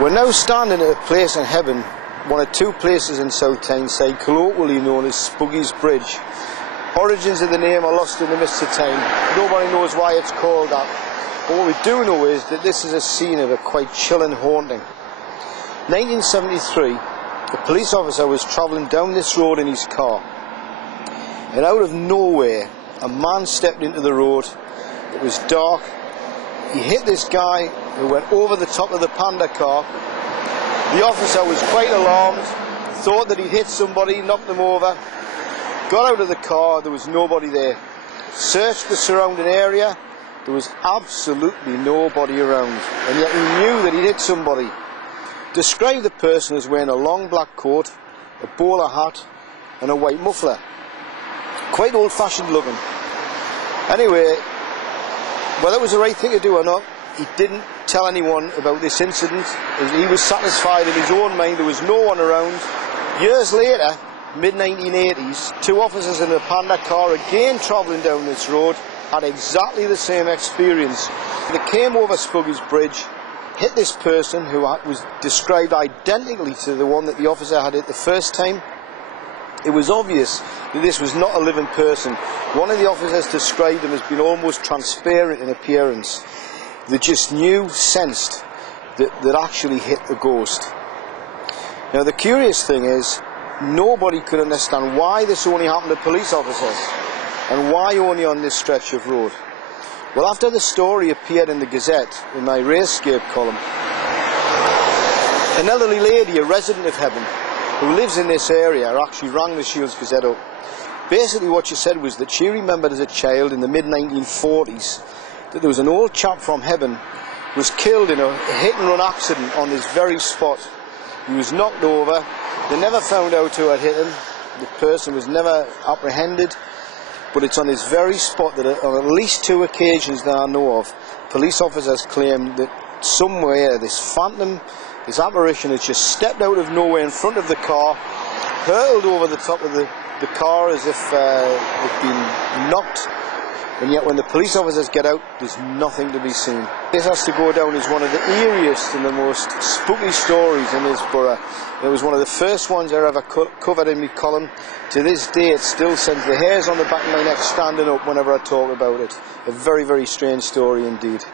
We're now standing at a place in Heaven, one of two places in South Tyneside, colloquially known as Spuggie's Bridge. Origins of the name are lost in the mists of time. Nobody knows why it's called that. But what we do know is that this is a scene of a quite chilling haunting. 1973, a police officer was travelling down this road in his car, and out of nowhere a man stepped into the road. It was dark. He hit this guy who went over the top of the panda car. The officer was quite alarmed, thought that he'd hit somebody, knocked them over, got out of the car. There was nobody there. Searched the surrounding area. There was absolutely nobody around, and yet he knew that he'd hit somebody. Described the person as wearing a long black coat, a bowler hat and a white muffler. Quite old-fashioned looking. Anyway, whether it was the right thing to do or not, he didn't tell anyone about this incident. He was satisfied in his own mind there was no one around. Years later, mid-1980s, two officers in a panda car, again travelling down this road, had exactly the same experience. They came over Spuggie's Bridge, hit this person who was described identically to the one that the officer had hit the first time. It was obvious that this was not a living person. One of the officers described him as being almost transparent in appearance. They just sensed that actually hit a ghost. Now the curious thing is, nobody could understand why this only happened to police officers, and why only on this stretch of road. Well, after the story appeared in the Gazette, in my Racescape column, an elderly lady, a resident of Heaven, who lives in this area, actually rang the Shields Gazette up. Basically what she said was that she remembered as a child in the mid-1940s that there was an old chap from Heaven who was killed in a hit-and-run accident on this very spot. He was knocked over. They never found out who had hit him. The person was never apprehended. But it's on this very spot that on at least two occasions that I know of, police officers claim that somewhere this phantom, this apparition, has just stepped out of nowhere in front of the car, hurtled over the top of the car as if it'd been knocked, and yet when the police officers get out, there's nothing to be seen. This has to go down as one of the eeriest and the most spooky stories in this borough. It was one of the first ones I ever covered in my column. To this day it still sends the hairs on the back of my neck standing up whenever I talk about it. A very, very strange story indeed.